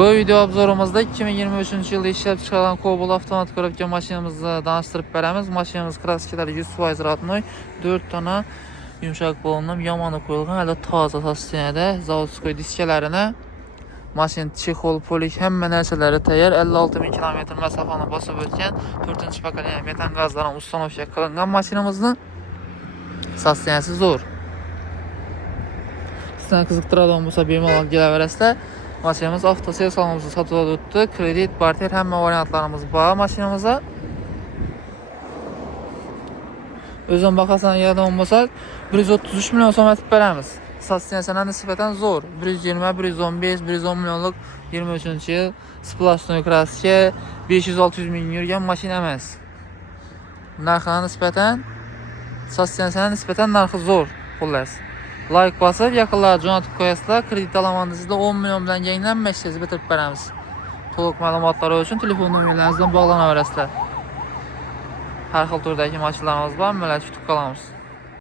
Bu video obzorumuzda 2023-yılda ishlab chiqarilgan Cobalt avtomatik korobka mashinamizni tanishtirib beramiz. Mashinamiz kraskalari 100% rodnoy, 4 tona yumshoq bo'limlar yomoni qo'yilgan, hali toza sosteniyada. Zavodskoy diskalarini, mashina chexol, polik hamma narsalari tayyor. 56 ming kilometr masofani bosib o'tgan 4-pokoleniya metan gazlardan ustanovka qilingan mashinamizni sosteniyasi zo'r. Sizlarni qiziqtiradigan bo'lsa bemalol kelaverasizlar. Mashinamiz avtosel salonimizda sotib o'tdi. Kredit, barter hamma variantlarimiz bor mashinamizda. O'zim bahasini yig'adigan bo'lsak, 133 million so'm aytib beramiz. Sosteniyasiga nisbatan zo'r. 120, 115, 110 millionlik 23-yil splashtnoy kraska 500-600 ming yurgan mashina emas. Narxiga nisbatan, sosteniyasiga nisbatan narxi zo'r, xullas. Like bosib, yaqinlarga jo'natib qo'yasizlar. Kredit olaman desizlar 10 million bilan yangilanma ishni bitirib beramiz. To'liq ma'lumotlar uchun telefon nomerlaringizdan bog'lanaverasizlar. Har xil turdagi mashinalarimiz bor, mana kutib qolamiz.